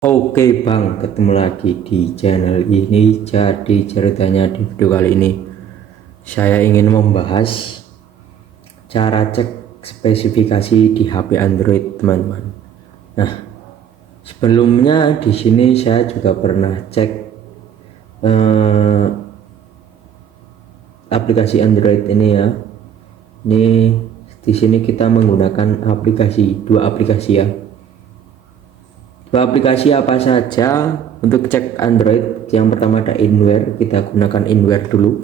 Oke Bang, ketemu lagi di channel ini. Jadi ceritanya di video kali ini saya ingin membahas cara cek spesifikasi di HP Android, teman-teman. Nah, sebelumnya di sini saya juga pernah cek aplikasi Android ini ya. Ini di sini kita menggunakan dua aplikasi ya. Dua aplikasi apa saja untuk cek Android? Yang pertama ada Inware, kita gunakan Inware dulu.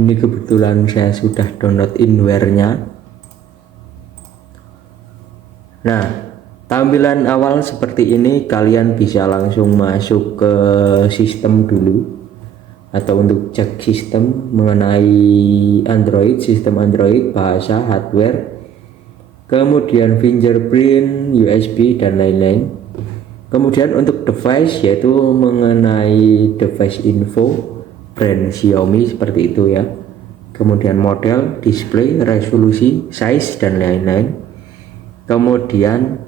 Ini kebetulan saya sudah download Inware-nya. Nah, tampilan awal seperti ini, kalian bisa langsung masuk ke sistem dulu, atau untuk cek sistem mengenai Android, sistem Android, bahasa, hardware, kemudian fingerprint, USB, dan lain-lain. Kemudian untuk device, yaitu mengenai device info brand Xiaomi seperti itu ya. Kemudian model, display, resolusi, size, dan lain-lain. Kemudian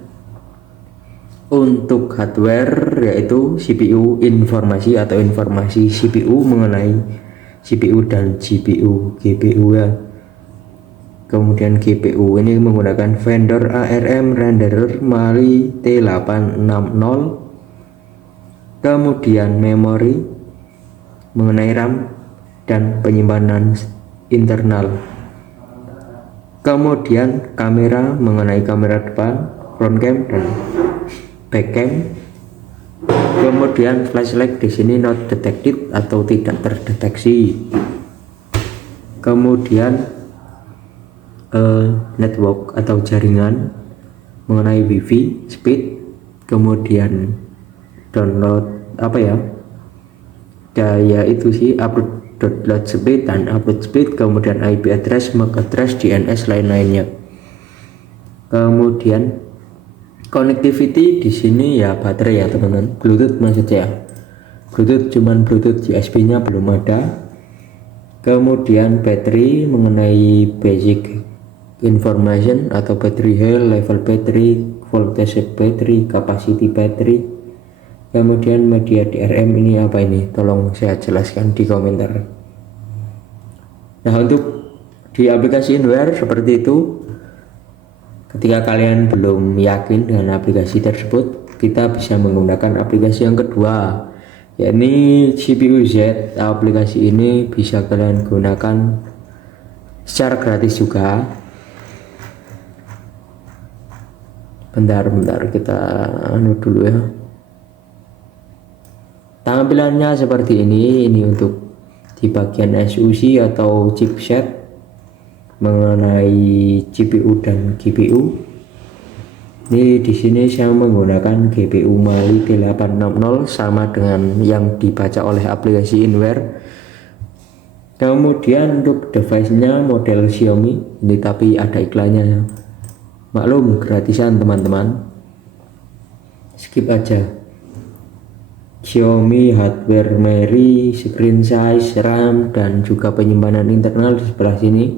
untuk hardware, yaitu CPU, informasi CPU mengenai CPU dan GPU, GPU ya. Kemudian GPU ini menggunakan vendor ARM renderer Mali T860. Kemudian memori mengenai RAM dan penyimpanan internal. Kemudian kamera mengenai kamera depan, front cam dan back cam. Kemudian flashlight di sini not detected atau tidak terdeteksi. Kemudian network atau jaringan mengenai wifi speed, kemudian download daya itu sih, upload speed dan upload speed, kemudian IP address, MAC address, DNS lain-lainnya. Kemudian connectivity di sini ya baterai ya teman-teman, Bluetooth maksudnya ya. Bluetooth cuman Bluetooth USB-nya belum ada. Kemudian baterai mengenai basic information atau battery health, level battery, voltage battery, capacity battery. Kemudian media DRM ini apa ini? Tolong saya jelaskan di komentar. Nah, untuk di aplikasi Inware seperti itu. Ketika kalian belum yakin dengan aplikasi tersebut, kita bisa menggunakan aplikasi yang kedua, yakni CPU Z. Aplikasi ini bisa kalian gunakan secara gratis juga. Bentar kita dulu ya. Tampilannya seperti ini untuk di bagian SoC atau chipset mengenai CPU dan GPU. Ini di sini saya menggunakan GPU Mali T860 sama dengan yang dibaca oleh aplikasi Inware. Kemudian untuk device-nya model Xiaomi ini, tapi ada iklannya. Maklum gratisan teman-teman. Skip aja. Xiaomi hardware Mary, screen size, RAM dan juga penyimpanan internal di sebelah sini.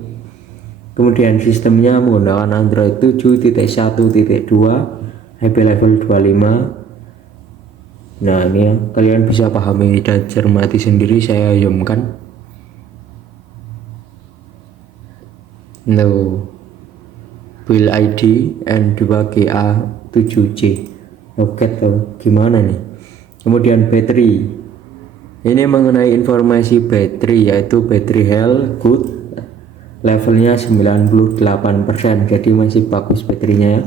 Kemudian sistemnya menggunakan Android 7.1.2 HP level 25. Nah ini ya, kalian bisa pahami dan cermati sendiri, saya zoomkan. Build ID N2GA7C. Roket atau gimana nih. Kemudian baterai, ini mengenai informasi baterai, yaitu battery health good, levelnya 98%, jadi masih bagus baterainya ya.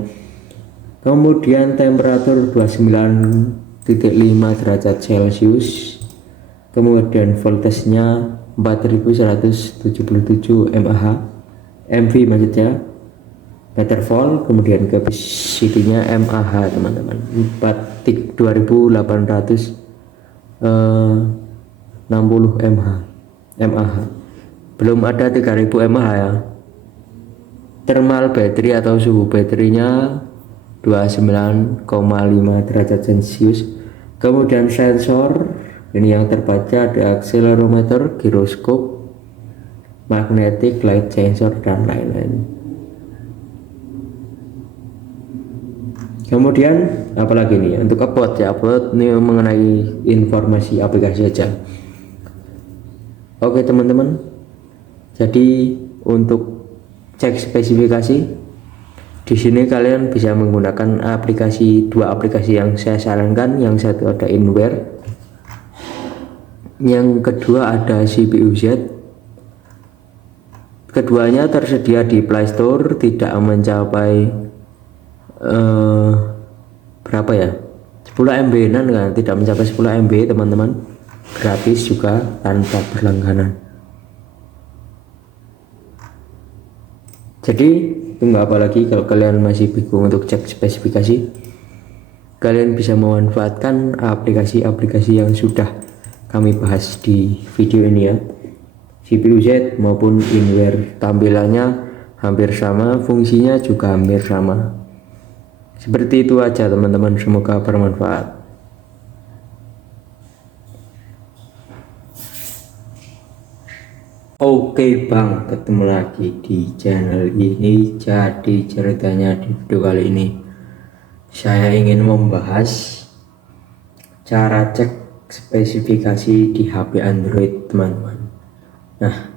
Kemudian temperatur 29.5 derajat Celcius. Kemudian voltasenya 4177 mAh, MV maksudnya, meter volt. Kemudian capacity-nya mAh teman-teman, 2860 mAh. Belum ada 3000 mAh ya. Thermal battery atau suhu baterainya 29,5 derajat Celcius. Kemudian sensor ini yang terbaca ada accelerometer, giroskop, magnetic light sensor dan lain-lain. Kemudian apalagi nih untuk upload ya, upload ini mengenai informasi aplikasi saja. Oke teman-teman, jadi untuk cek spesifikasi di sini kalian bisa menggunakan dua aplikasi yang saya sarankan. Yang satu ada Inware, yang kedua ada CPU Z. Keduanya tersedia di Play Store, tidak mencapai berapa ya, 10 MB kan, tidak mencapai 10 MB teman-teman, gratis juga tanpa berlangganan. Jadi tunggu apa lagi? Kalau kalian masih bingung untuk cek spesifikasi, kalian bisa memanfaatkan aplikasi-aplikasi yang sudah kami bahas di video ini ya. CPU Z maupun Inware, tampilannya hampir sama, fungsinya juga hampir sama. Seperti itu aja teman-teman, semoga bermanfaat. Oke bang, ketemu lagi di channel ini. Jadi ceritanya di video kali ini saya ingin membahas cara cek spesifikasi di HP Android teman-teman. Nah,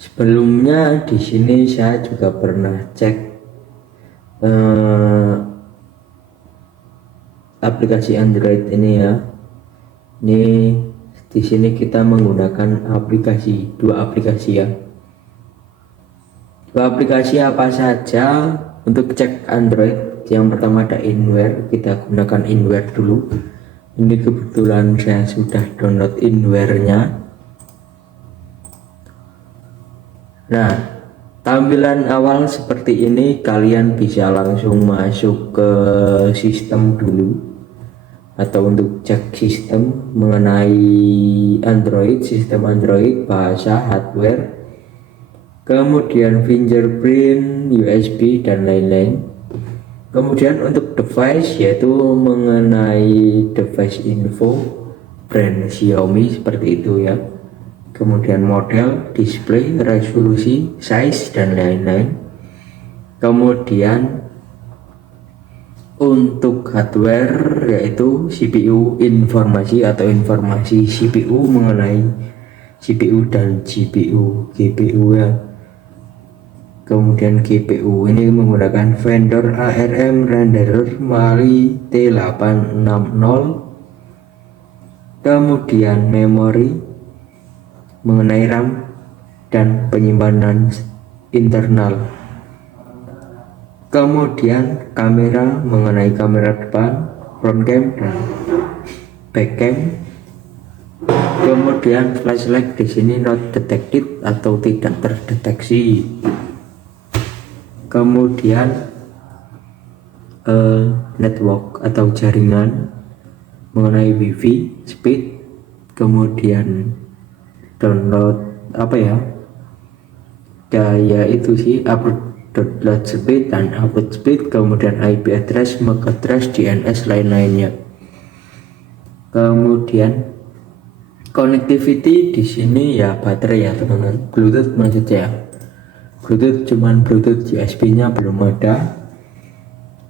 sebelumnya di sini saya juga pernah cek aplikasi Android ini ya. Ini di sini kita menggunakan dua aplikasi ya. Dua aplikasi apa saja untuk cek Android? Yang pertama ada Inware, kita gunakan Inware dulu. Ini kebetulan saya sudah download Inware-nya. Nah, tampilan awal seperti ini, kalian bisa langsung masuk ke sistem dulu, atau untuk cek sistem mengenai Android, sistem Android, bahasa, hardware, kemudian fingerprint, USB dan lain-lain. Kemudian untuk device, yaitu mengenai device info brand Xiaomi seperti itu ya. Kemudian model, display, resolusi, size dan lain-lain. Kemudian untuk hardware yaitu CPU, informasi CPU mengenai CPU dan GPU ya. Kemudian GPU ini menggunakan vendor ARM renderer Mali T860. Kemudian memori mengenai RAM dan penyimpanan internal. Kemudian kamera mengenai kamera depan, front cam dan back cam. Kemudian flashlight di sini not detected atau tidak terdeteksi. Kemudian network atau jaringan mengenai wifi, speed, kemudian download daya itu sih, download speed dan upload speed, kemudian IP address, MAC address, DNS lain-lainnya. Kemudian connectivity di sini ya baterai ya teman-teman, Bluetooth maksudnya. Bluetooth USB-nya belum ada.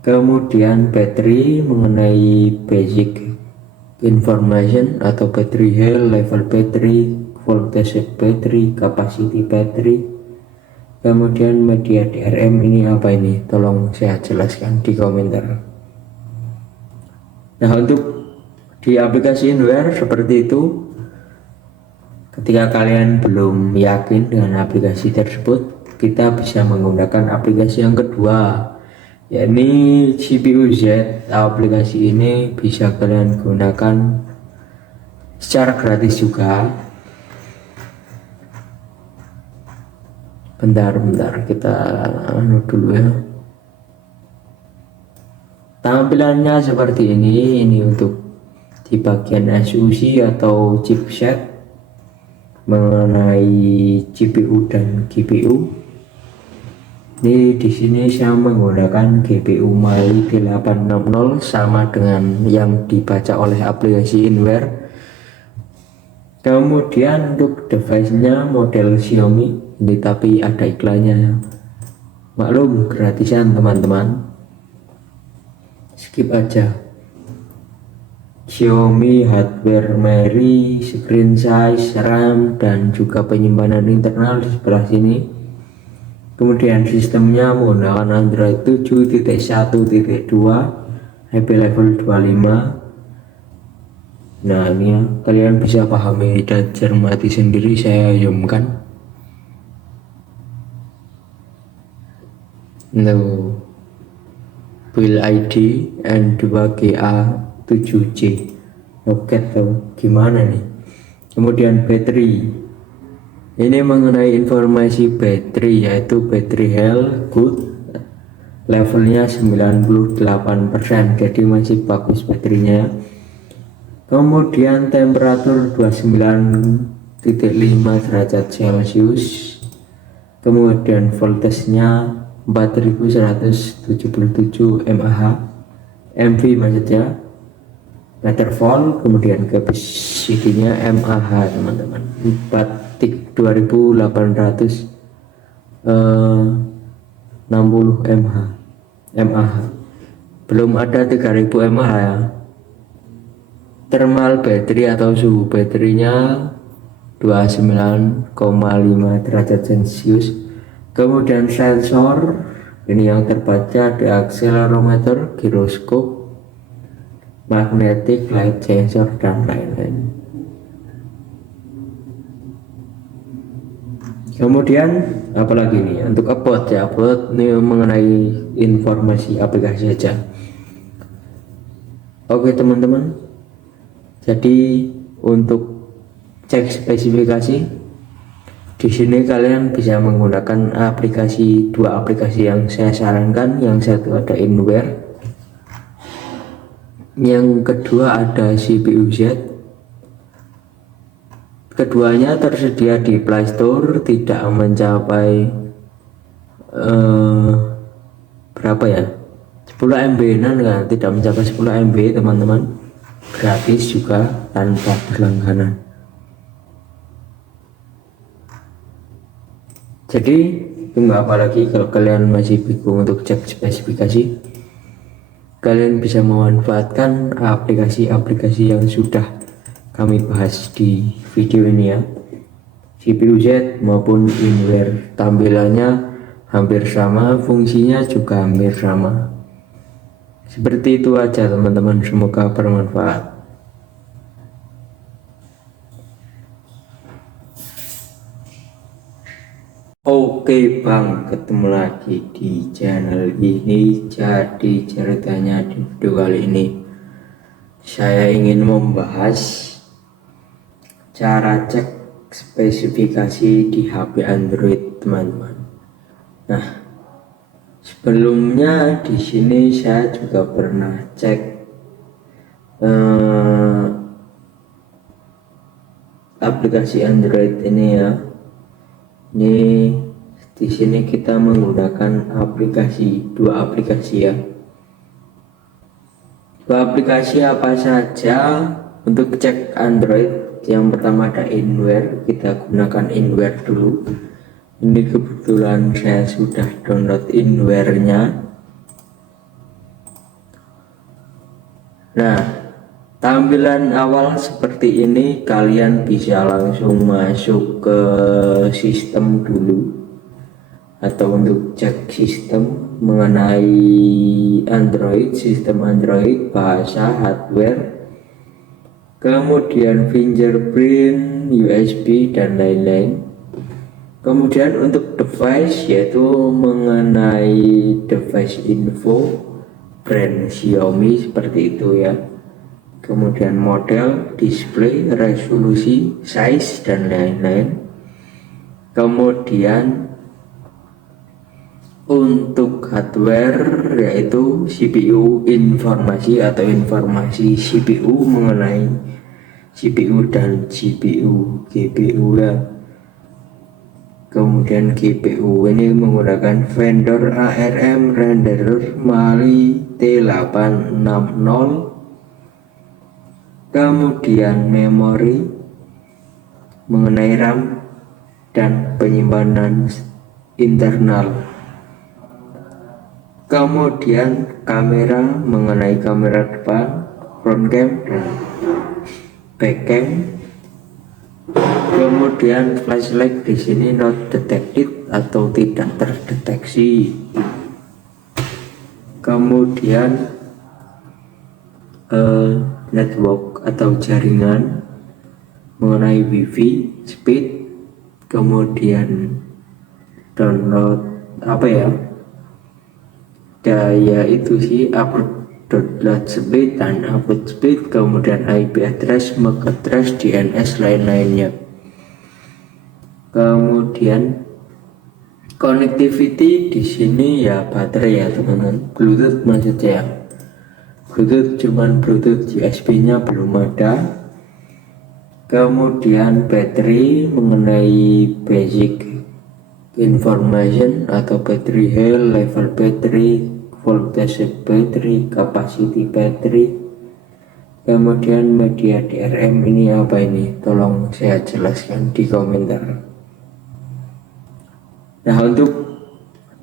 Kemudian baterai mengenai basic information atau battery health, level battery, voltage battery, capacity battery. Kemudian media DRM ini apa ini? Tolong saya jelaskan di komentar. Nah, untuk di aplikasi Inware seperti itu. Ketika kalian belum yakin dengan aplikasi tersebut, kita bisa menggunakan aplikasi yang kedua, yakni CPU Z. Aplikasi ini bisa kalian gunakan secara gratis juga. Bentar kita dulu ya. Tampilannya seperti ini untuk di bagian SoC atau chipset mengenai GPU dan GPU. Ini di sini saya menggunakan GPU Mali T860 sama dengan yang dibaca oleh aplikasi Inware. Kemudian untuk device-nya model Xiaomi ini, tapi ada iklannya ya. Maklum gratisan teman-teman. skip aja. Xiaomi hardware Mary, screen size, RAM, dan juga penyimpanan internal di sebelah sini. Kemudian sistemnya menggunakan Android 7.1.2 happy level 25. Nah ini ya, kalian bisa pahami dan cermati sendiri, saya zoomkan. Build ID N2GA7C roket tuh gimana nih. Kemudian baterai, ini mengenai informasi baterai, yaitu baterai health good, levelnya 98%, jadi masih bagus baterainya. Kemudian temperatur 29,5 derajat Celcius. Kemudian voltasenya 4177 mAh, MV maksudnya, meter volt. Kemudian kapasitinya mAh teman-teman, 2860 mAh. Belum ada 3000 mAh ya. Thermal battery atau suhu baterainya 29,5 derajat Celcius. Kemudian sensor, ini yang terbaca di akselerometer, giroskop, magnetic light sensor, dan lain-lain. Kemudian apalagi nih untuk about ya, about ini mengenai informasi aplikasi saja. Oke teman-teman, jadi untuk cek spesifikasi, di sini kalian bisa menggunakan dua aplikasi yang saya sarankan. Yang satu ada Inware, yang kedua ada CPU Z. Keduanya tersedia di Play Store, tidak mencapai berapa ya, 10 MB kan, tidak mencapai 10 MB teman-teman, gratis juga tanpa berlangganan. Jadi tunggu apa lagi, kalau kalian masih bingung untuk cek spesifikasi, kalian bisa memanfaatkan aplikasi-aplikasi yang sudah kami bahas di video ini ya. CPU Z maupun Inware, tampilannya hampir sama, fungsinya juga hampir sama. Seperti itu aja teman-teman, semoga bermanfaat. Oke bang, ketemu lagi di channel ini. Jadi ceritanya di video kali ini saya ingin membahas cara cek spesifikasi di HP Android teman-teman. Nah, sebelumnya di sini saya juga pernah cek aplikasi Android ini ya. Ini di sini kita menggunakan dua aplikasi ya. Dua aplikasi apa saja untuk cek Android? Yang pertama ada Inware, kita gunakan Inware dulu. Ini kebetulan saya sudah download Inware-nya. Nah, tampilan awal seperti ini, kalian bisa langsung masuk ke sistem dulu, atau untuk cek sistem mengenai Android, sistem Android, bahasa, hardware, kemudian fingerprint, USB, dan lain-lain. Kemudian untuk device, yaitu mengenai device info, brand Xiaomi seperti itu ya. Kemudian model, display, resolusi, size, dan lain-lain. Kemudian untuk hardware, yaitu CPU, informasi CPU mengenai CPU dan GPU ya. Kemudian GPU ini menggunakan vendor ARM renderer Mali T860. Kemudian memori, mengenai RAM dan penyimpanan internal. Kemudian kamera mengenai kamera depan, front cam dan back cam. Kemudian flashlight di sini not detected atau tidak terdeteksi. Kemudian network atau jaringan mengenai wifi, speed, kemudian download daya itu sih, upload speed dan upload speed, kemudian IP address, MAC address, DNS lain-lainnya. Kemudian connectivity di sini ya baterai ya teman-teman, Bluetooth maksudnya. Bluetooth cuman Bluetooth, USB-nya belum ada. Kemudian battery mengenai basic information atau battery health, level battery, voltage battery, capacity battery. Kemudian media DRM ini apa ini? Tolong saya jelaskan di komentar. Nah, untuk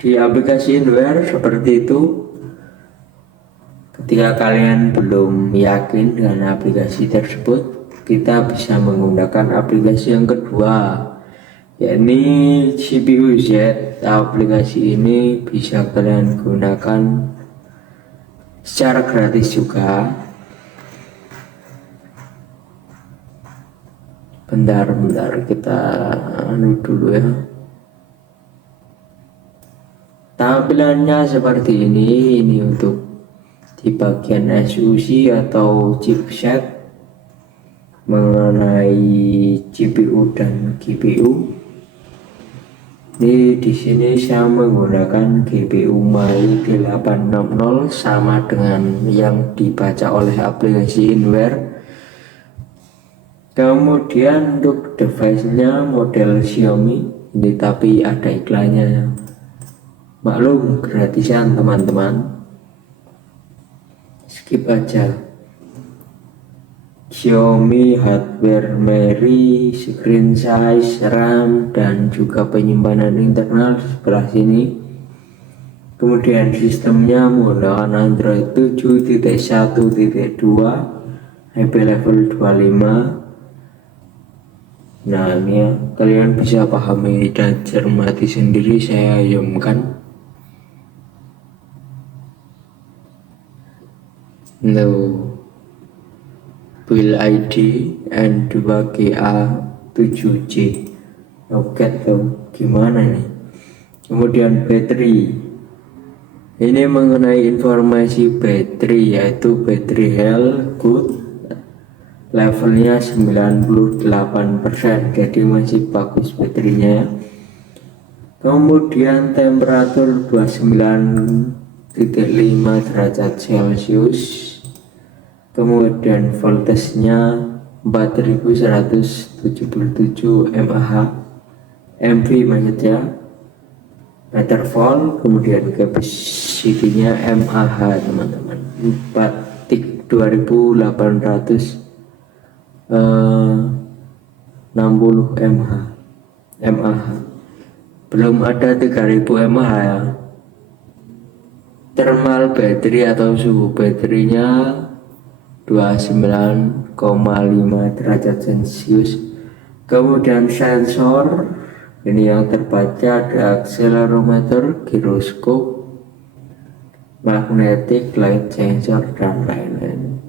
di aplikasi Inware seperti itu, ketika kalian belum yakin dengan aplikasi tersebut, kita bisa menggunakan aplikasi yang kedua, yakni CPU Z. Aplikasi ini bisa kalian gunakan secara gratis juga. Bentar kita dulu ya. Tampilannya seperti ini untuk di bagian SoC atau chipset mengenai CPU dan GPU. Ini di sini saya menggunakan GPU Mali G860 sama dengan yang dibaca oleh aplikasi Inware. Kemudian untuk device-nya model Xiaomi ini, tapi ada iklannya. Maklum gratisan teman-teman, skip aja. Xiaomi hardware Mary, screen size, RAM, dan juga penyimpanan internal sebelah sini. Kemudian sistemnya menggunakan Android 7.1.2, HP level 25. Nah, ini ya, kalian bisa pahami dan cermati sendiri, saya zoomkan. Build ID N2GA7J. Oke tuh, gimana nih? Kemudian baterai. Ini mengenai informasi baterai, yaitu baterai health good, levelnya 98%, jadi masih bagus baterainya. Kemudian temperatur 29,5 derajat Celcius. Kemudian voltasenya 4177 mAh, MV maksudnya, meter volt. Kemudian capacity-nya mAh teman-teman, 4.2860 mAh. Belum ada 3000 mAh ya. Thermal battery atau suhu baterainya 29,5 derajat Celcius. Kemudian sensor ini yang terbaca ada accelerometer, giroskop, magnetic light sensor, dan lain-lain.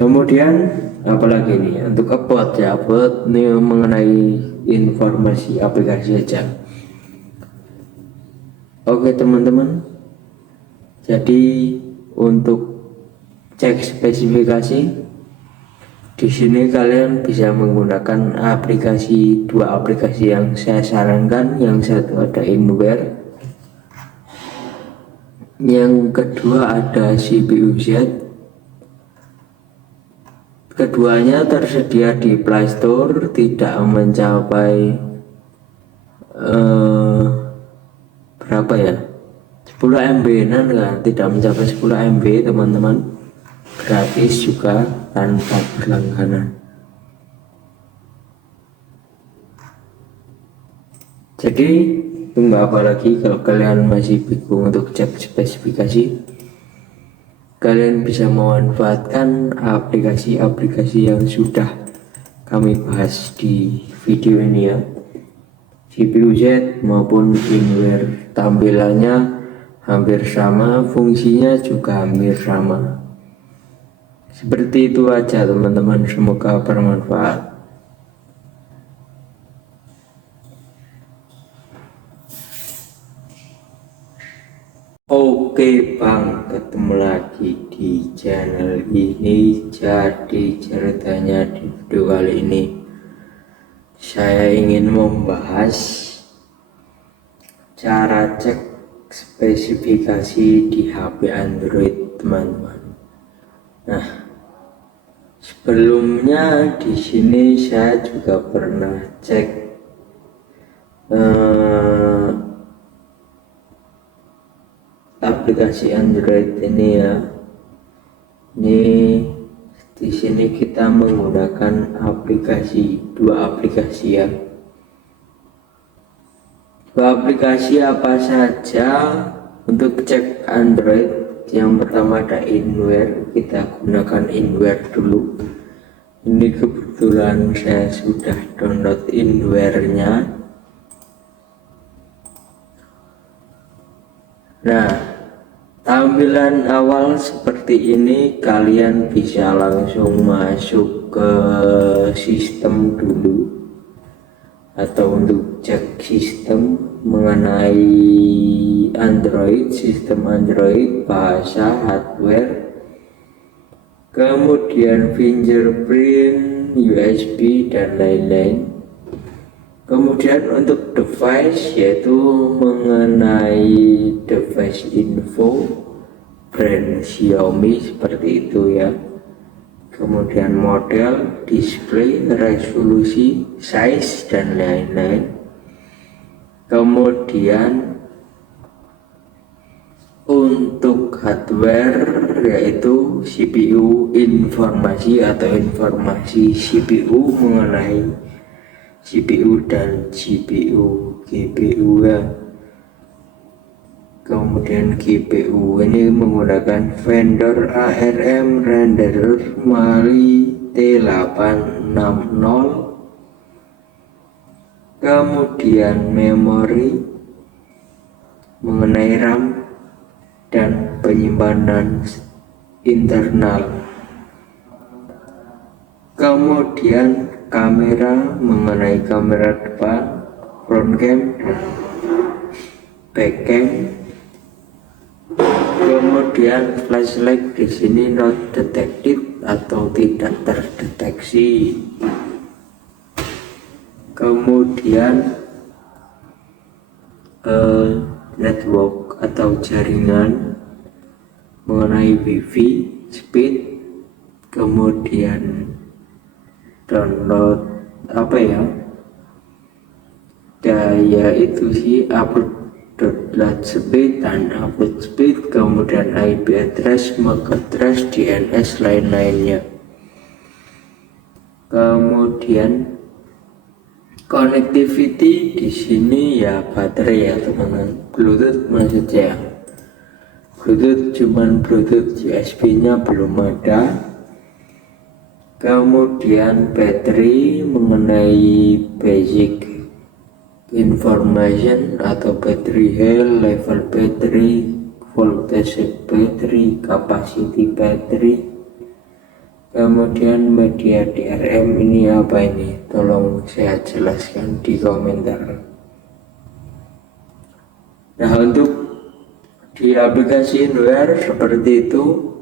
Kemudian apalagi nih untuk about ya, about ini mengenai informasi aplikasi aja. Oke teman-teman, jadi untuk cek spesifikasi di sini kalian bisa menggunakan dua aplikasi yang saya sarankan. Yang satu ada Inware, yang kedua ada CPU Z. Keduanya tersedia di Play Store, tidak mencapai berapa ya, 10 MB kan, tidak mencapai 10 MB teman-teman, gratis juga tanpa berlangganan. Jadi tunggu apa lagi? Kalau kalian masih bingung untuk cek spesifikasi, kalian bisa memanfaatkan aplikasi-aplikasi yang sudah kami bahas di video ini ya. CPU Z maupun firmware tampilannya hampir sama, fungsinya juga hampir sama. Seperti itu aja teman-teman, semoga bermanfaat. Oke Bang, ketemu lagi di channel ini. Jadi ceritanya di video kali ini saya ingin membahas cara cek spesifikasi di HP Android teman-teman. Nah, sebelumnya di sini saya juga pernah cek aplikasi Android ini ya. Ini di sini kita menggunakan dua aplikasi ya. Dua aplikasi apa saja untuk cek Android? Yang pertama ada Inware, kita gunakan Inware dulu. Ini kebetulan saya sudah download Inware-nya. Nah, tampilan awal seperti ini, kalian bisa langsung masuk ke sistem dulu, atau untuk cek sistem mengenai Android, sistem Android, bahasa, hardware, kemudian fingerprint, USB dan lain-lain. Kemudian untuk device, yaitu mengenai device info brand Xiaomi seperti itu ya. Kemudian model, display, resolusi, size dan lain-lain. Kemudian untuk hardware, yaitu CPU, informasi CPU mengenai CPU dan GPU, GPU ya. Kemudian GPU ini menggunakan vendor ARM renderer Mali T860. Kemudian memori mengenai RAM dan penyimpanan internal. Kemudian kamera mengenai kamera depan, front cam, back cam. Kemudian flashlight di sini not detected atau tidak terdeteksi. Kemudian network atau jaringan mengenai wifi, speed, kemudian download daya itu sih, upload speed dan upload speed, kemudian IP address, MAC address, DNS lain-lainnya. Kemudian connectivity di sini ya baterai ya teman-teman. Bluetooth maksudnya. Bluetooth USB-nya belum ada. Kemudian baterai mengenai basic information atau battery health, level battery, voltage battery, capacity battery. Kemudian media DRM ini apa ini? Tolong saya jelaskan di komentar. Nah, untuk di aplikasi Inware seperti itu.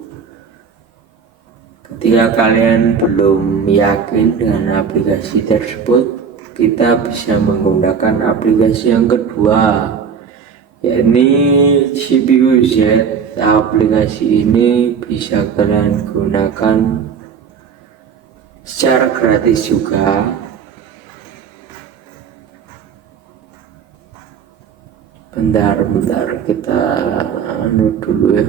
Ketika kalian belum yakin dengan aplikasi tersebut, kita bisa menggunakan aplikasi yang kedua, yakni CPU Z. Aplikasi ini bisa kalian gunakan secara gratis juga. Bentar kita dulu ya.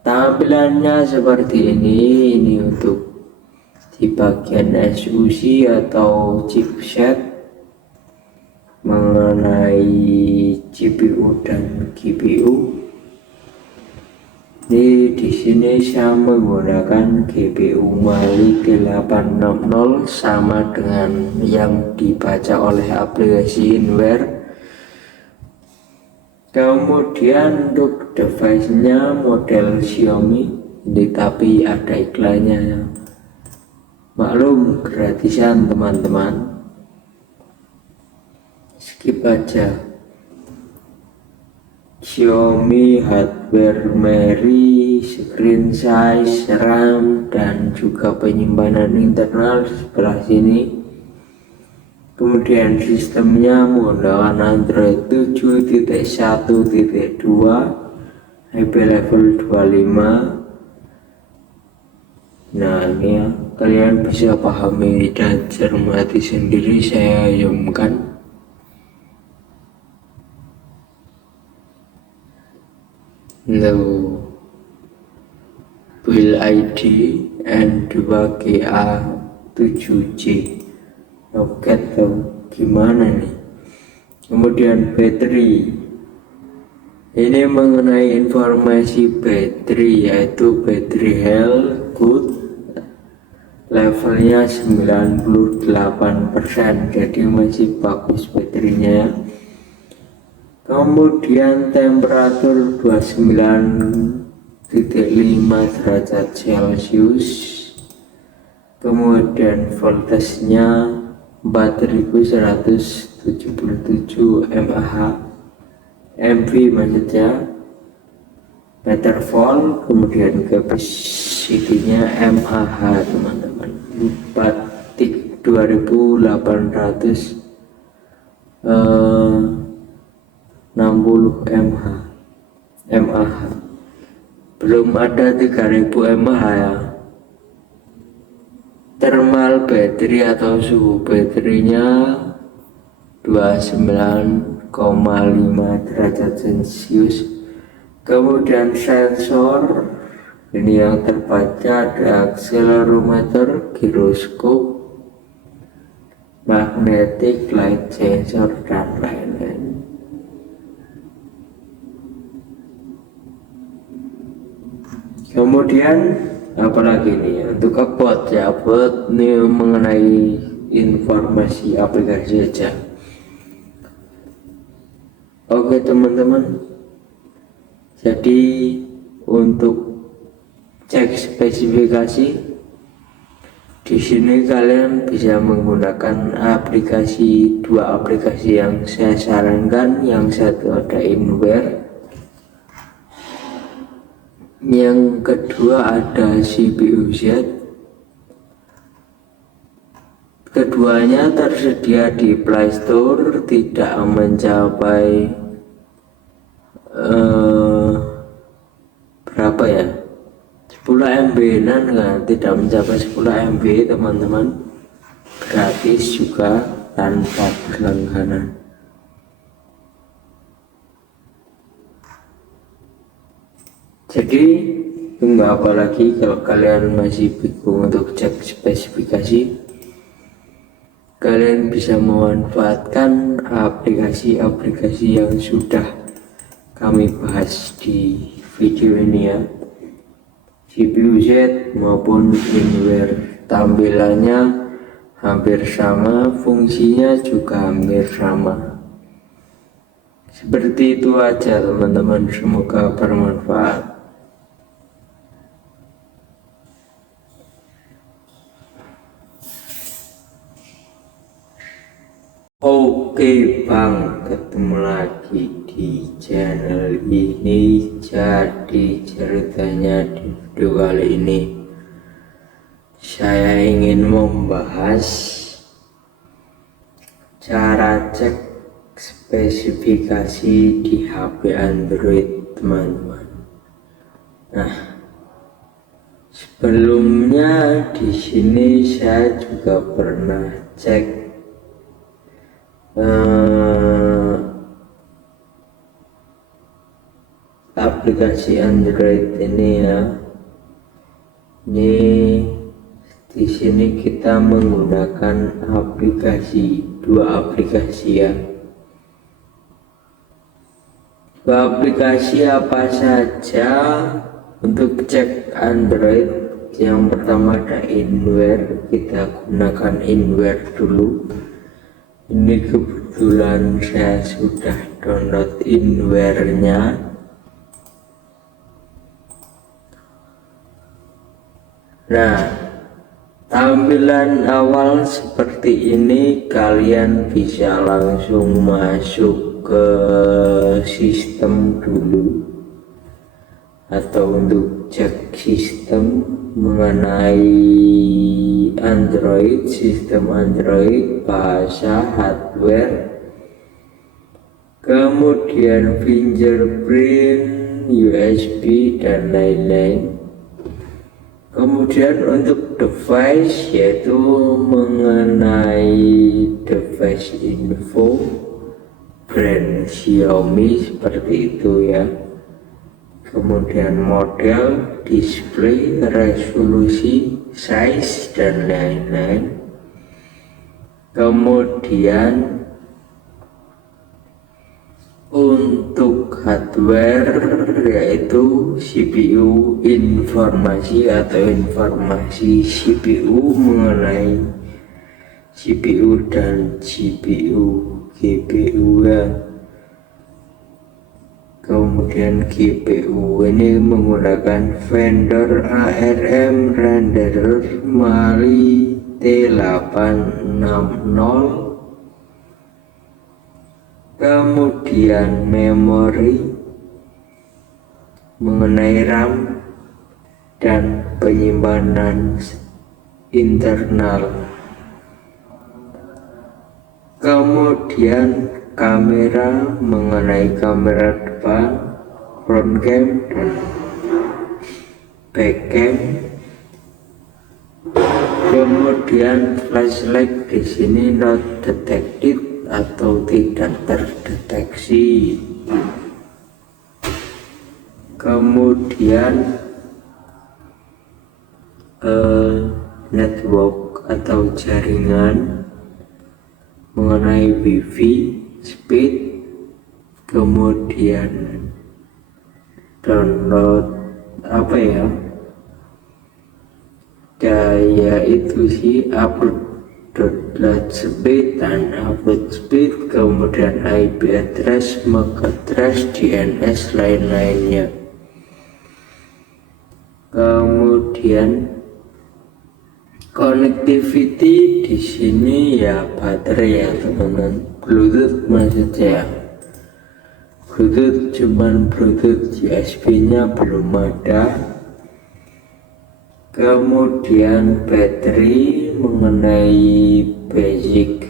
Tampilannya seperti ini untuk di bagian SoC atau chipset mengenai CPU dan GPU. Di sini saya menggunakan GPU Mali 860 sama dengan yang dibaca oleh aplikasi Inware. Kemudian untuk device-nya model Xiaomi, tapi ada iklannya ya. Maklum gratisan teman-teman, skip aja. Xiaomi hardware Mary, screen size, RAM, dan juga penyimpanan internal sebelah sini. Kemudian sistemnya menggunakan Android 7.1.2, HP level 25. Nah ini ya, kalian bisa pahami dan cermati sendiri, saya zoomkan. Build ID N2GA7J. Oke tuh, gimana nih? Kemudian baterai, ini mengenai informasi baterai, yaitu baterai health good, levelnya 98%, jadi masih bagus baterainya. Kemudian temperatur 29,5 derajat Celcius. Kemudian voltasenya 4177 mAh, MV maksudnya, meter volt. Kemudian capacity-nya mAh teman-teman, 2860 mAh. Belum ada 3000 mAh ya. Thermal battery atau suhu baterainya 29,5 derajat Celcius. Kemudian sensor, ini yang terbaca ada accelerometer, giroskop, magnetic light sensor, dan lain-lain. Kemudian apalagi nih untuk bot ya, bot ini mengenai informasi aplikasi saja. Oke teman-teman, jadi untuk cek spesifikasi, di sini kalian bisa menggunakan dua aplikasi yang saya sarankan. Yang satu ada Inware, yang kedua ada CPU-Z. Keduanya tersedia di Play Store, tidak mencapai berapa ya, 10 MB kan, tidak mencapai 10 MB teman-teman, gratis juga tanpa berlangganan. Jadi tunggu apa lagi? Kalau kalian masih bingung untuk cek spesifikasi, kalian bisa memanfaatkan aplikasi-aplikasi yang sudah kami bahas di video ini ya. CPU-Z maupun Inware, tampilannya hampir sama, fungsinya juga hampir sama. Seperti itu aja teman-teman, semoga bermanfaat. Oke bang, ketemu lagi di channel ini. Jadi ceritanya di video kali ini saya ingin membahas cara cek spesifikasi di HP Android teman-teman. Nah, sebelumnya di sini saya juga pernah cek aplikasi Android ini ya. Ini Di sini kita menggunakan dua aplikasi ya. Dua aplikasi apa saja untuk cek Android? Yang pertama ada Inware, kita gunakan Inware dulu. Ini kebetulan saya sudah download Inware-nya. Nah, tampilan awal seperti ini, kalian bisa langsung masuk ke sistem dulu, atau untuk cek sistem mengenai Android, sistem Android, bahasa, hardware, kemudian fingerprint, USB, dan lain-lain. Kemudian untuk device, yaitu mengenai device info, brand Xiaomi seperti itu ya. Kemudian model, display, resolusi, size, dan lain-lain. Kemudian untuk hardware, yaitu CPU, informasi CPU mengenai CPU dan GPU ya. Kemudian GPU ini menggunakan vendor ARM renderer Mali T860. Kemudian memori mengenai RAM dan penyimpanan internal. Kemudian kamera mengenai kamera depan, front cam, dan back cam. Kemudian flashlight di sini not detected atau tidak terdeteksi. Kemudian network atau jaringan mengenai wifi, speed, kemudian download daya itu sih, upload speed dan upload speed, kemudian IP address, MAC address, DNS, lain-lainnya. Kemudian connectivity di sini ya baterai ya teman-teman. Bluetooth maksudnya. Bluetooth cuman Bluetooth, USB-nya belum ada. Kemudian baterai mengenai basic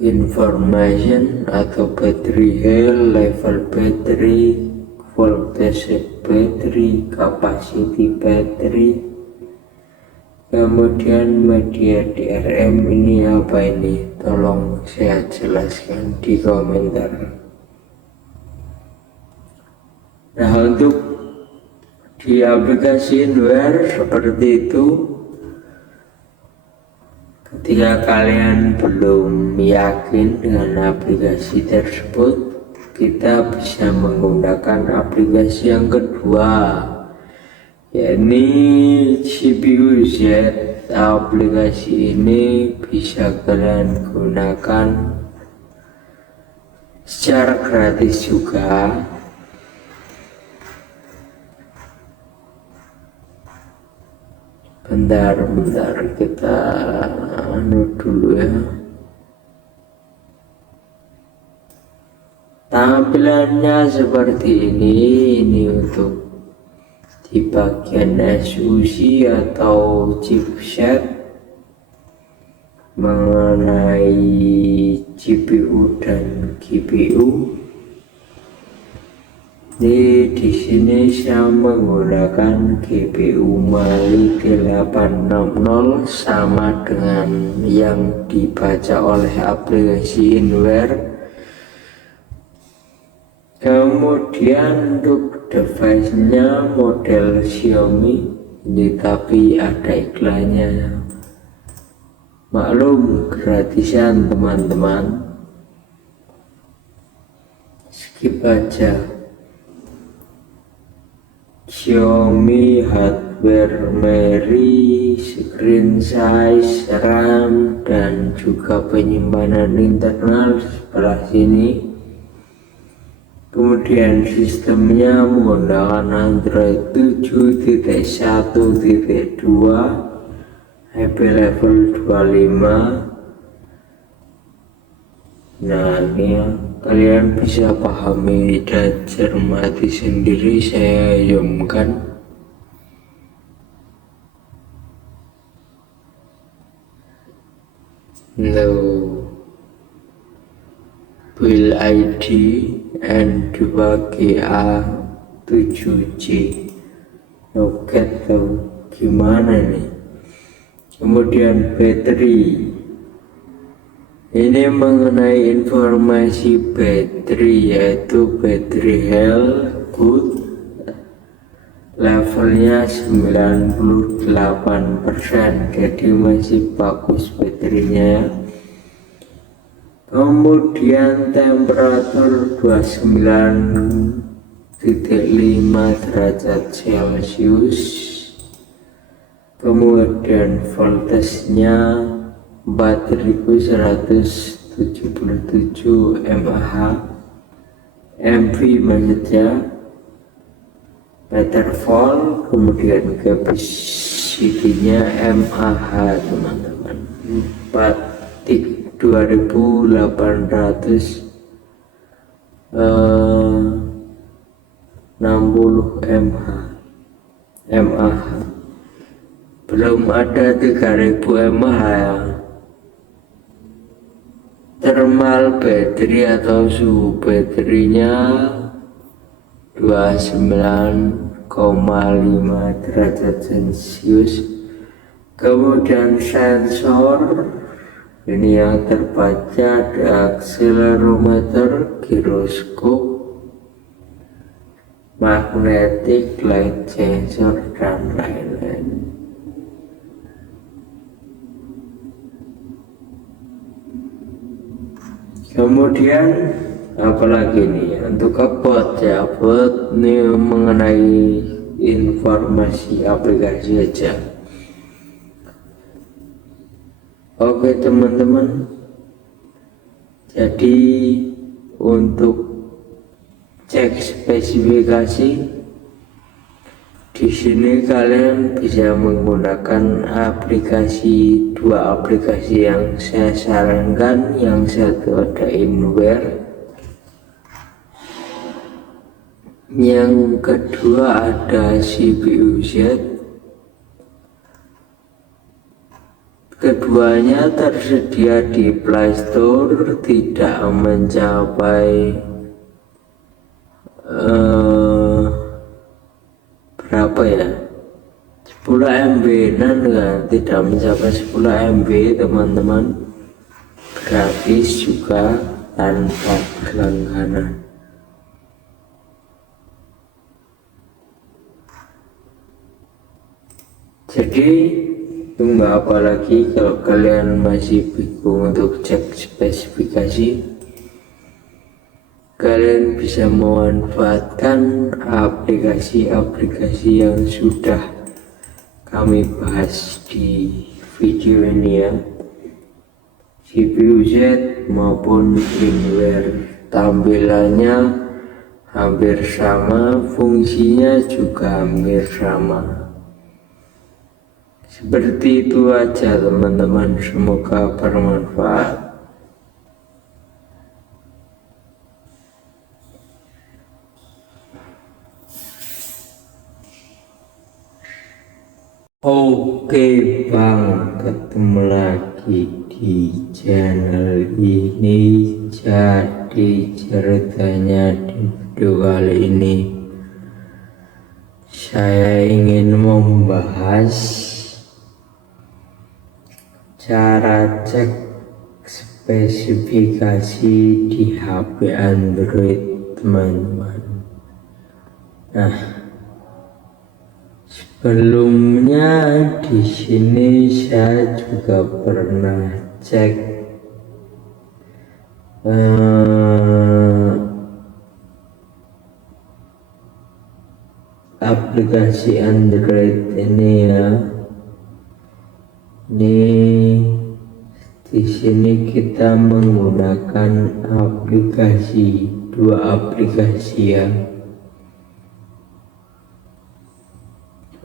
information atau battery health, level battery, voltage battery, capacity battery. Kemudian media DRM ini apa ini? Tolong saya jelaskan di komentar. Nah, untuk di aplikasi Inware seperti itu. Ketika kalian belum yakin dengan aplikasi tersebut, kita bisa menggunakan aplikasi yang kedua, yakni CPU Z. Aplikasi ini bisa kalian gunakan secara gratis juga. Bentar kita dulu ya. Tampilannya seperti ini untuk di bagian SoC atau chipset mengenai GPU dan GPU. Di sini saya menggunakan GPU Mali T860 sama dengan yang dibaca oleh aplikasi Inware. Kemudian untuk device-nya model Xiaomi ini tapi ada iklannya. Maklum gratisan teman-teman, skip aja. Xiaomi hardware Meri, screen size, RAM, dan juga penyimpanan internal sebelah sini. Kemudian sistemnya menggunakan Android 7.1.2, HP level 25. Nah, ini ya, kalian bisa pahami dan cermati sendiri, saya zoomkan. Build ID N2GA7J. Oke tuh, gimana nih? Kemudian baterai. Ini mengenai informasi baterai, yaitu baterai health good, levelnya 98%, jadi masih bagus baterainya. Kemudian temperatur 29,5 derajat Celcius. Kemudian voltasenya 4177 mAh, MV maksudnya, meter volt. Kemudian capacity-nya mAh teman-teman, 2860 mAh. Belum ada 3000 mAh ya. Thermal baterai atau suhu baterainya 29,5 derajat Celcius. Kemudian sensor ini yang terbaca ada akselerometer, giroskop, magnetic light sensor, dan lain-lain. Kemudian apalagi nih untuk bot ya, bot ini mengenai informasi aplikasi aja. Oke teman-teman, jadi untuk cek spesifikasi di sini kalian bisa menggunakan dua aplikasi yang saya sarankan. Yang satu ada Inware, yang kedua ada CPU-Z. Keduanya tersedia di Play Store, tidak mencapai berapa ya, 10 MB tidak mencapai 10 MB teman-teman. Gratis juga tanpa berlangganan. Jadi tunggu apa lagi? Kalau kalian masih bingung untuk cek spesifikasi, kalian bisa memanfaatkan aplikasi-aplikasi yang sudah kami bahas di video ini ya. CPU-Z maupun Inware, tampilannya hampir sama, fungsinya juga hampir sama. Seperti itu aja teman-teman, semoga bermanfaat. Oke bang, ketemu lagi di channel ini. Jadi ceritanya di video kali ini saya ingin membahas cara cek spesifikasi di HP Android teman-teman. Nah, Sebelumnya di sini saya juga pernah cek aplikasi Android ini ya. Ini di sini kita menggunakan dua aplikasi ya.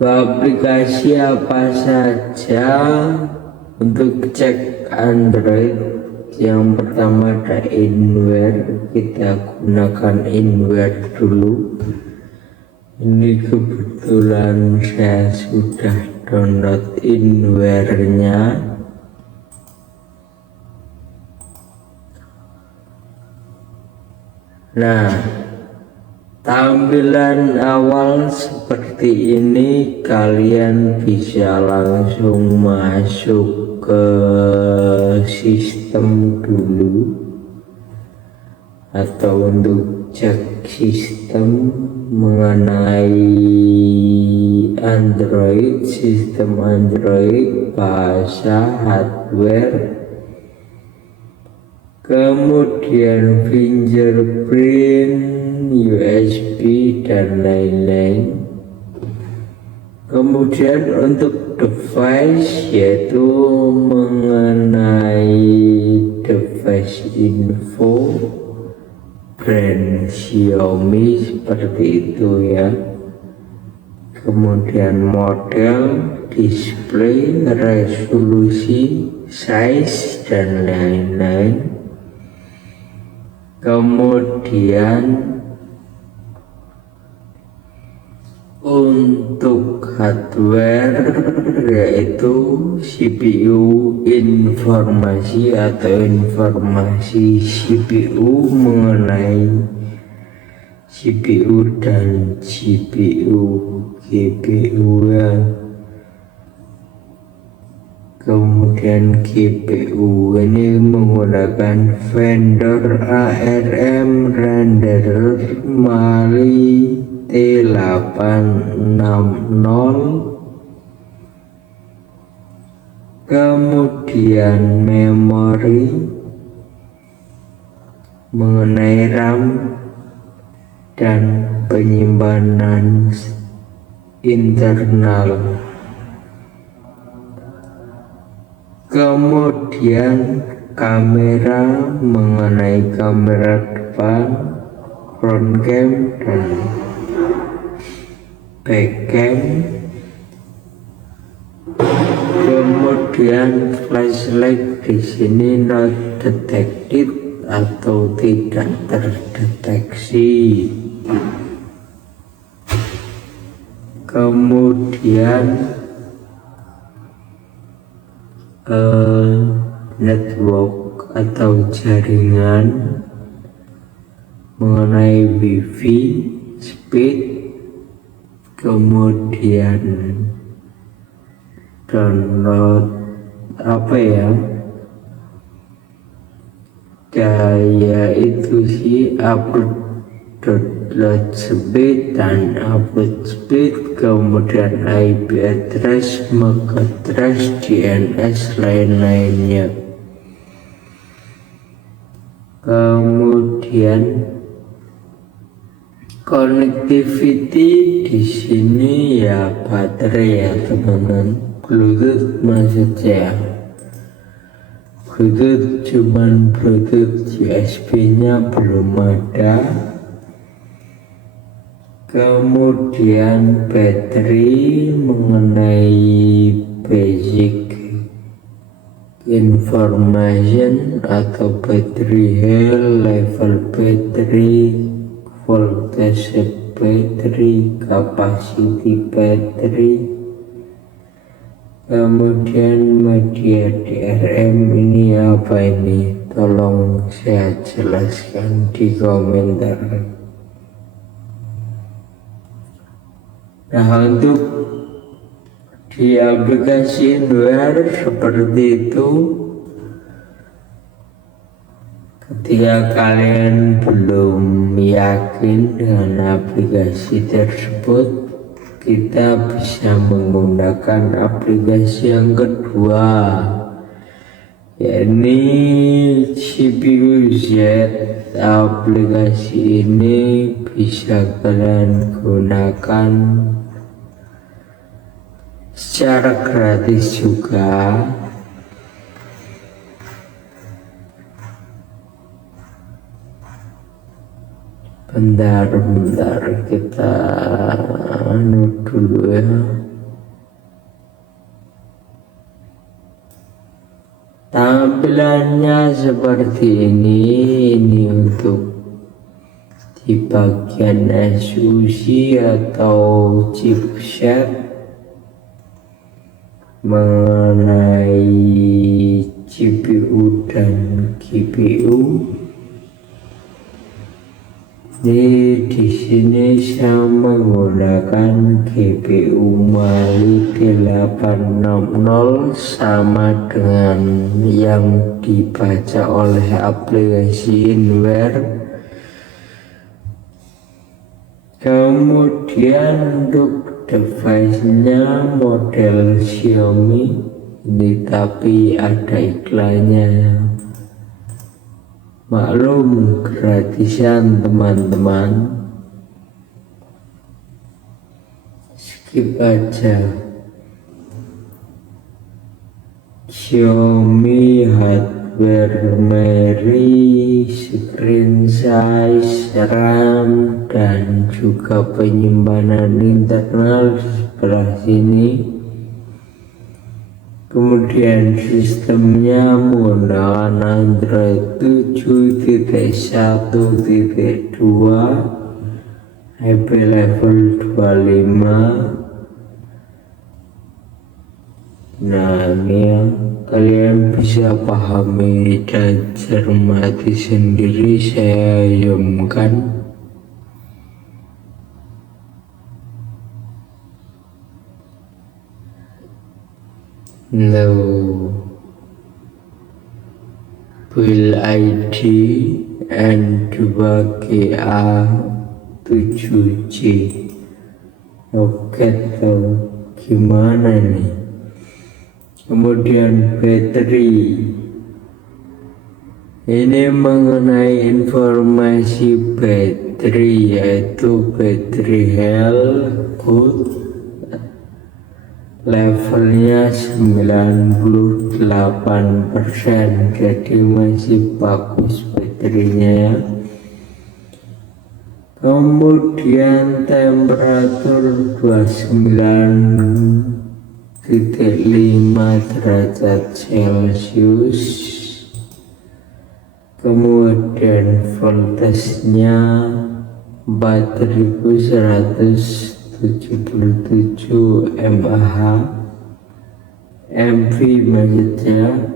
Aplikasi apa saja untuk cek Android? Yang pertama ada Inware, kita gunakan Inware dulu. Ini kebetulan saya sudah download Inware-nya. Nah, tampilan awal seperti ini, kalian bisa langsung masuk ke sistem dulu, atau untuk cek sistem mengenai Android, sistem Android, bahasa, hardware, kemudian fingerprint, USB dan lain-lain. Kemudian untuk device, yaitu mengenai device info brand Xiaomi seperti itu ya. Kemudian model, display, resolusi, size dan lain-lain. Kemudian untuk hardware, yaitu CPU, informasi CPU mengenai CPU dan GPU ya. Kemudian GPU ini menggunakan vendor ARM renderer Mali T860. Kemudian memori mengenai RAM dan penyimpanan internal. Kemudian kamera mengenai kamera depan, front cam dan back cam. Kemudian flashlight di sini not detected atau tidak terdeteksi. Kemudian network atau jaringan mengenai Wi-Fi, speed, kemudian download daya itu sih, download speed dan upload speed, kemudian IP address, MAC address, DNS, lain-lainnya. Kemudian connectivity di sini ya baterai ya teman-teman. Bluetooth maksud saya. Bluetooth cuman Bluetooth, USB-nya belum ada. Kemudian baterai mengenai basic information atau battery health, level battery, voltage battery, capacity battery. Kemudian media DRM ini apa ini? Tolong saya jelaskan di komentar. Nah, untuk di aplikasi Inware seperti itu. Ketika kalian belum yakin dengan aplikasi tersebut, kita bisa menggunakan aplikasi yang kedua, yakni CPU Z. Aplikasi ini bisa kalian gunakan secara gratis juga. Bentar kita dulu ya. Tampilannya seperti ini untuk di bagian SoC atau chipset. Mengenai CPU dan GPU, di sini saya menggunakan GPU Mali 860 sama dengan yang dibaca oleh aplikasi Inware. Kemudian untuk device-nya model Xiaomi ini, tapi ada iklannya. Maklum gratisan teman-teman, skip aja. Xiaomi hardware Mary, screen size, RAM, dan juga penyimpanan internal sebelah sini. Kemudian sistemnya menggunakan Android 7.1.2, HP level 25. Nah, ini yang kalian bisa pahami dan cermati sendiri, saya zoomkan. Build ID N2GA 7G. Oke tuh, gimana nih? Kemudian baterai, ini mengenai informasi baterai, yaitu baterai health good, levelnya 98%, jadi masih bagus baterainya ya. Kemudian temperatur 29.5 derajat Celcius. Kemudian voltasenya 4177 mAh, MV maksudnya,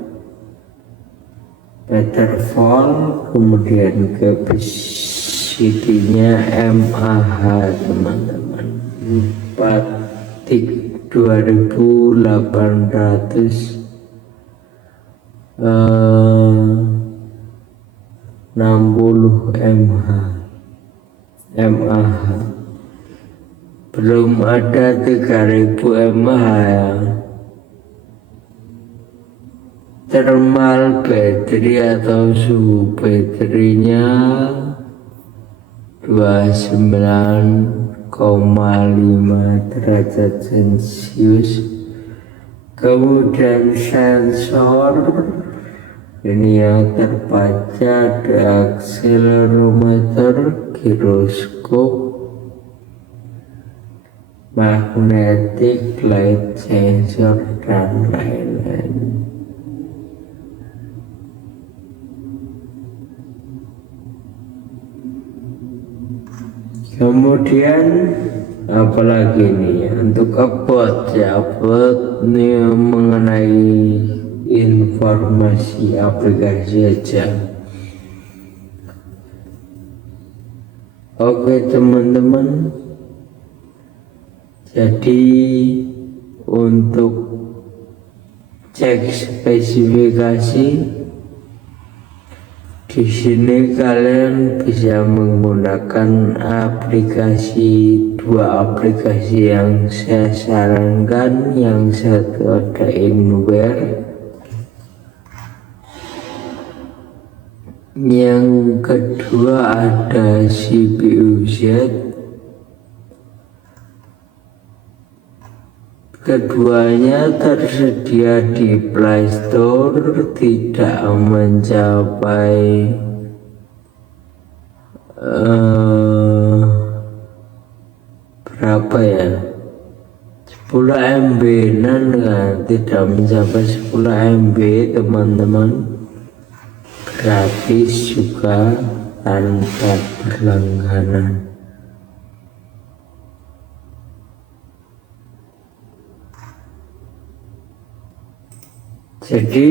meter volt. Kemudian capacity-nya mAh teman-teman, 4.2860 mAh. Belum ada 3000 mAh ya. Thermal baterai atau suhu baterainya 29,5 derajat Celcius. Kemudian sensor ini yang terbaca ada akselerometer, giroskop, magnetic light sensor, dan lain-lain. Kemudian apalagi nih untuk about ya, about nih mengenai informasi aplikasi aja. Oke teman-teman, jadi untuk cek spesifikasi, di sini kalian bisa menggunakan aplikasi 2 dua aplikasi yang saya sarankan. Yang satu ada InWare, yang kedua ada CPU-Z. Keduanya tersedia di Play Store, tidak mencapai berapa ya, 10 MB tidak mencapai 10 MB teman-teman. Gratis juga tanpa berlangganan. Jadi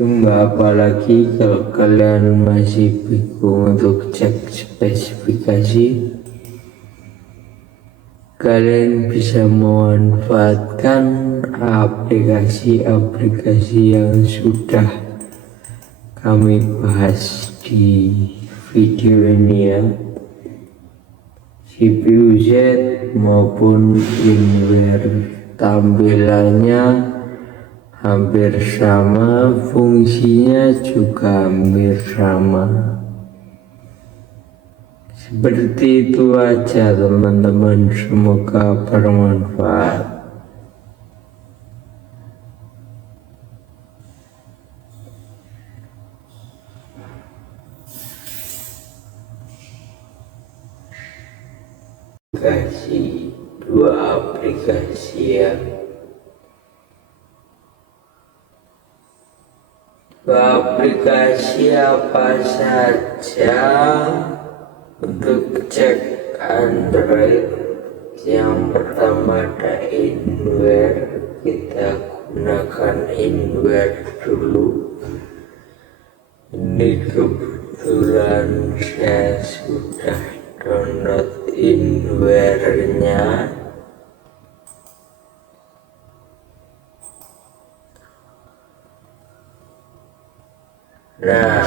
tunggu apa lagi? Kalau kalian masih bingung untuk cek spesifikasi, kalian bisa memanfaatkan aplikasi-aplikasi yang sudah kami bahas di video ini ya. CPU-Z maupun InWare tampilannya hampir sama, fungsinya juga hampir sama. Seperti itu aja teman-teman, semoga bermanfaat. Dua aplikasi ya. Dua aplikasi apa saja untuk cek Android? Yang pertama ada InWare, kita gunakan InWare dulu. Ini kebetulan saya sudah download InWare-nya. Nah,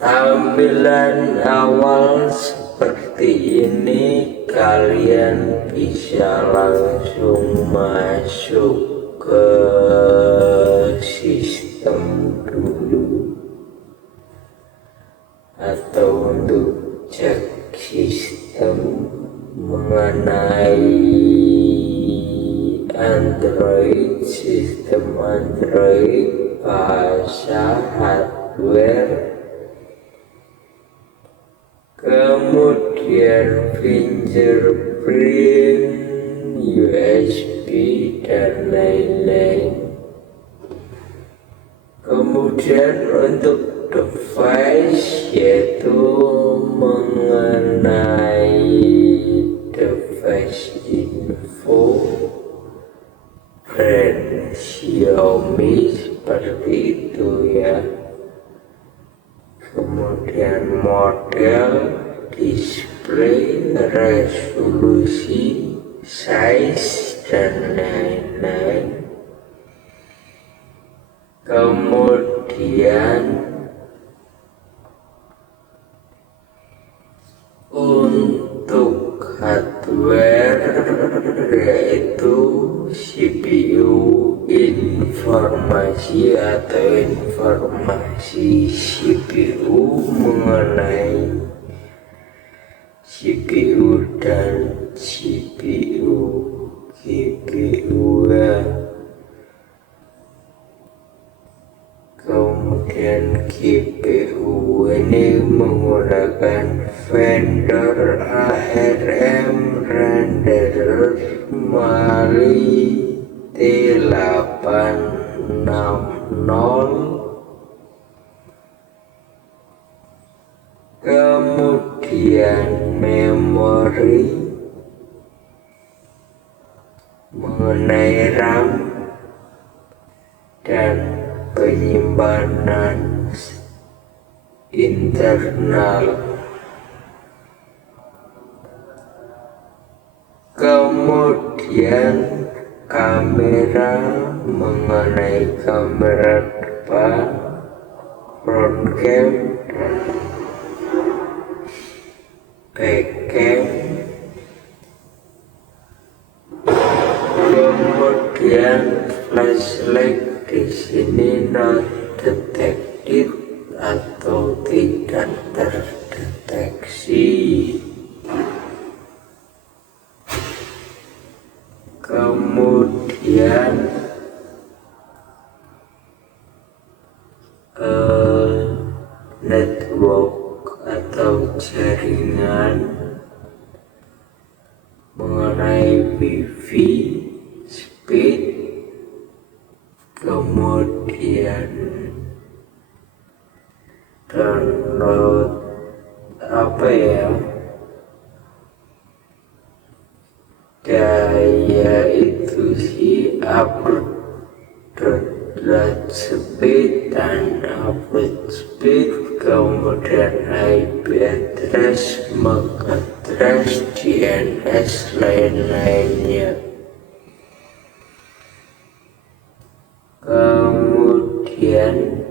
tampilan awal seperti ini, kalian bisa langsung masuk ke sistem dulu, atau untuk cek sistem mengenai Android, sistem Android, bahasa, hardware, kemudian fingerprint, USB, dan lain-lain. Kemudian untuk device, yaitu mengenai device info, brand Xiaomi seperti itu ya. Kemudian model, display, resolusi, size, dan lain-lain. Kemudian untuk hardware, yaitu CPU, informasi atau informasi CPU mengenai CPU dan CPU, GPU ya. Kemudian GPU ini menggunakan vendor ARM renderer Mali T860. Kemudian memori mengenai RAM dan penyimpanan internal. Kemudian kamera mengenai kamera depan, front cam, dan back cam. Kemudian flashlight di sini not detected atau tidak terdeteksi. Kemudian network atau jaringan mengenai wifi speed, kemudian download daya itu sih upload speed dan upload speed, kemudian IP address, MAC address, DNS lain-lainnya. Kemudian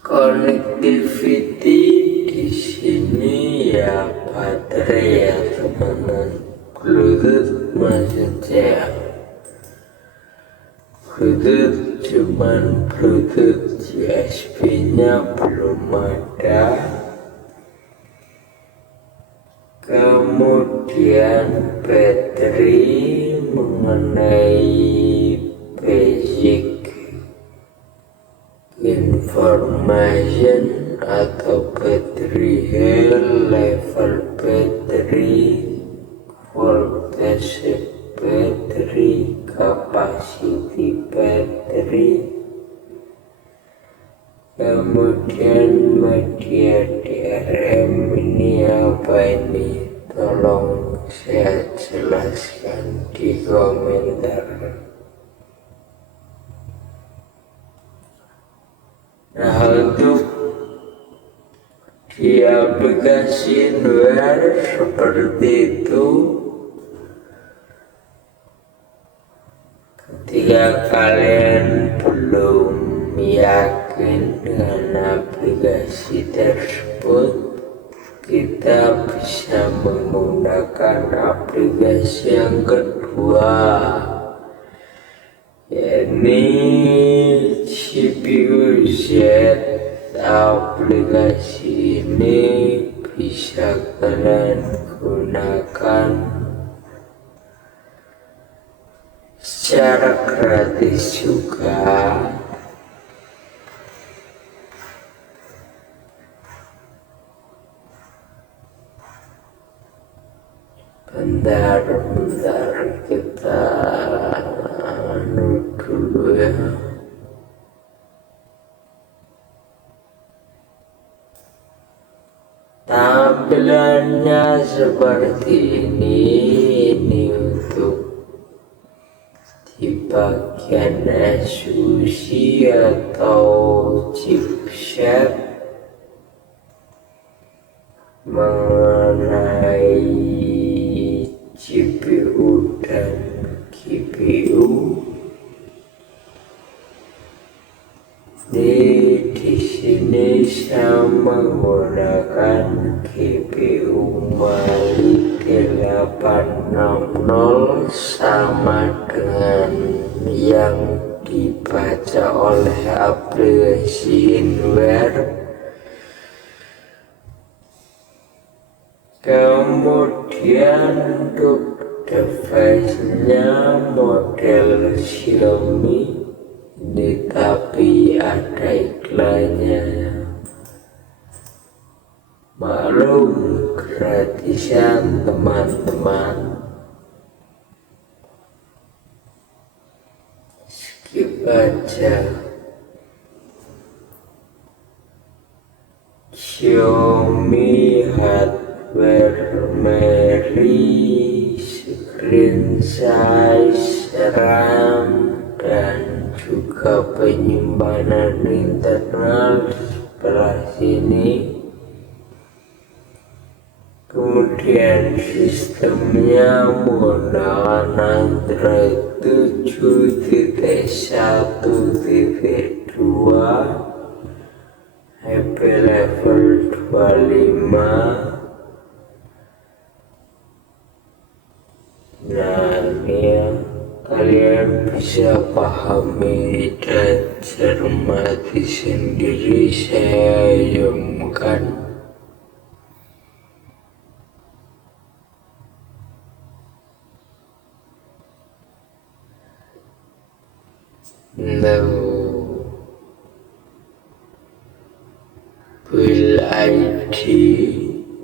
connectivity di sini ya baterai ya teman-teman, Bluetooth maksudnya. Bluetooth cuman Bluetooth, USB-nya belum ada. Kemudian baterai mengenai basic information atau battery health, level battery, voltage battery, capacity battery. Kemudian media DRM ini apa ini? Tolong saya jelaskan di komentar. Nah, untuk di aplikasi luar seperti itu, ketika kalian belum yakin dengan aplikasi tersebut, kita bisa menggunakan aplikasi yang kedua, yakni CPU Z. Aplikasi ini bisa kalian gunakan secara gratis juga. Bentar kita dulu ya. Tampilannya seperti ini untuk di bagian SoC atau chipset. Mengenai CPU dan GPU, di sini saya menggunakan GPU Mali 860 sama dengan yang dibaca oleh aplikasi Inware. Kemudian untuk device-nya model Xiaomi ini, tapi ada iklannya. Maklum, gratisan teman-teman. Skip aja. Xiaomi hardware Mary, screen size, RAM, dan juga penyimpanan internal sebelah sini. Kemudian sistemnya menggunakan Android 7.1.2, HP level 25. Nah, ini ya. bisa pahami dan cermati sendiri, saya ayamkan. No. Will ID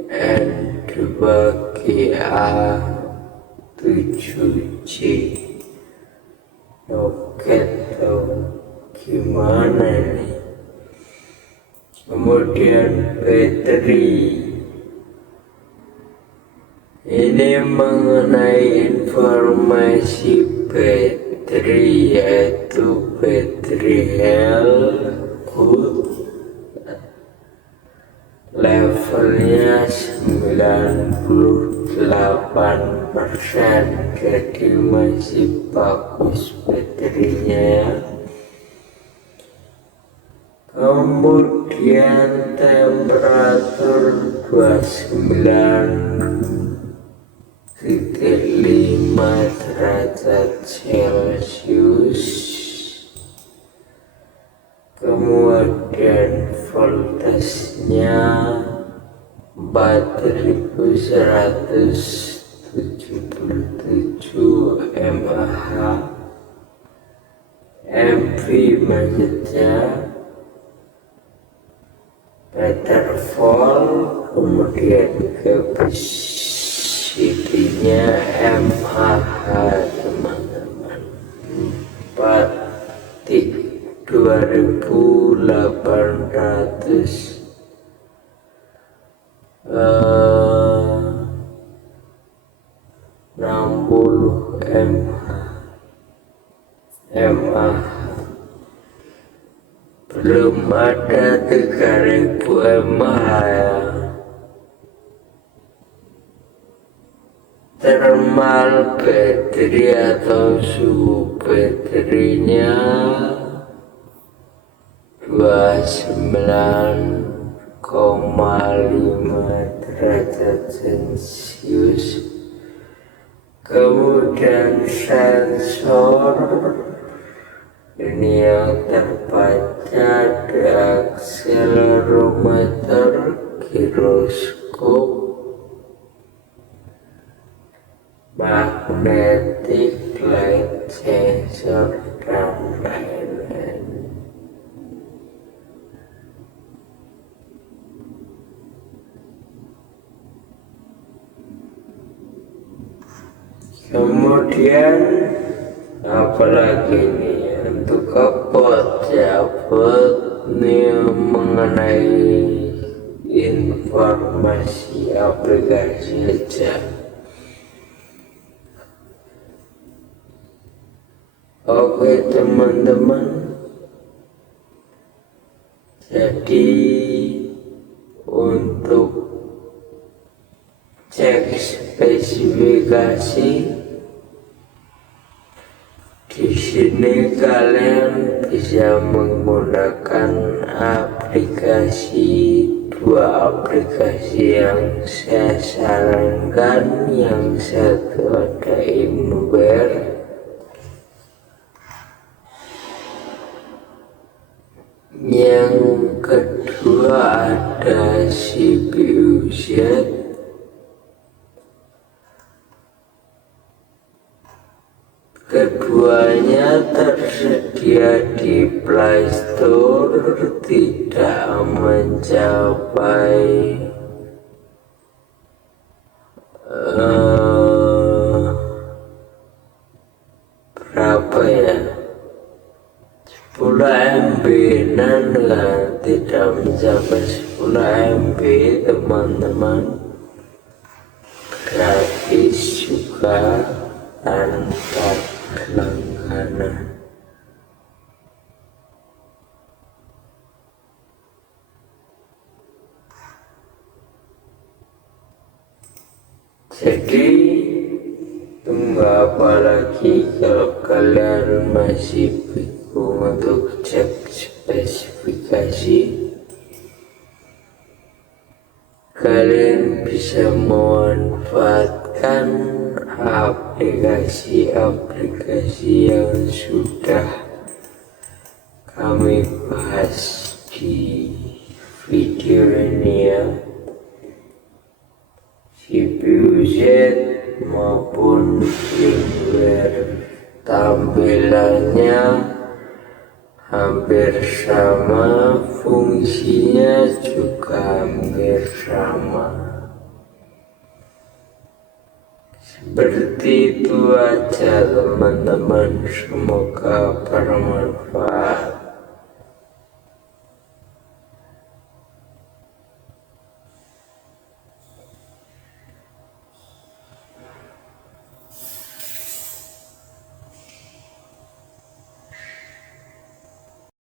and bagi A7C. Oke dong, gimana nih? Kemudian baterai. Ini mengenai informasi baterai, yaitu baterai health levelnya 98%, jadi masih bagus baterainya ya. Kemudian temperatur 29,5 derajat Celcius. Kemudian voltasenya 4177 mAh, MV maksudnya, meter volt. Kemudian capacity-nya mAh teman-teman, 2800 60 mAh. Belum ada 3000 mAh ya. Thermal battery atau suhu baterainya 29,5 derajat Celcius. Kemudian sensor ini yang terbaca ada akselerometer, giroskop, magnetic light sensor, dan lain-lain. Kemudian apalagi nih untuk kebot ya, bot nih mengenai informasi aplikasi aja. Oke teman-teman, jadi untuk cek spesifikasi di sini kalian bisa menggunakan dua aplikasi yang saya sarankan. Yang satu ada Imware, yang kedua ada CPU-Z. Keduanya tersedia di Play Store, tidak mencapai berapa ya, 10 MB lah, tidak mencapai 10 MB teman-teman. Gratis juga tanpa langganan. Jadi tunggu apa lagi? Kalau kalian masih bingung untuk cek spesifikasi, kalian bisa bisa memanfaatkan aplikasi-aplikasi yang sudah kami bahas di video ini ya. CPU Z maupun firmware tampilannya hampir sama, fungsinya juga hampir sama. Seperti itu aja teman-teman, semoga bermanfaat.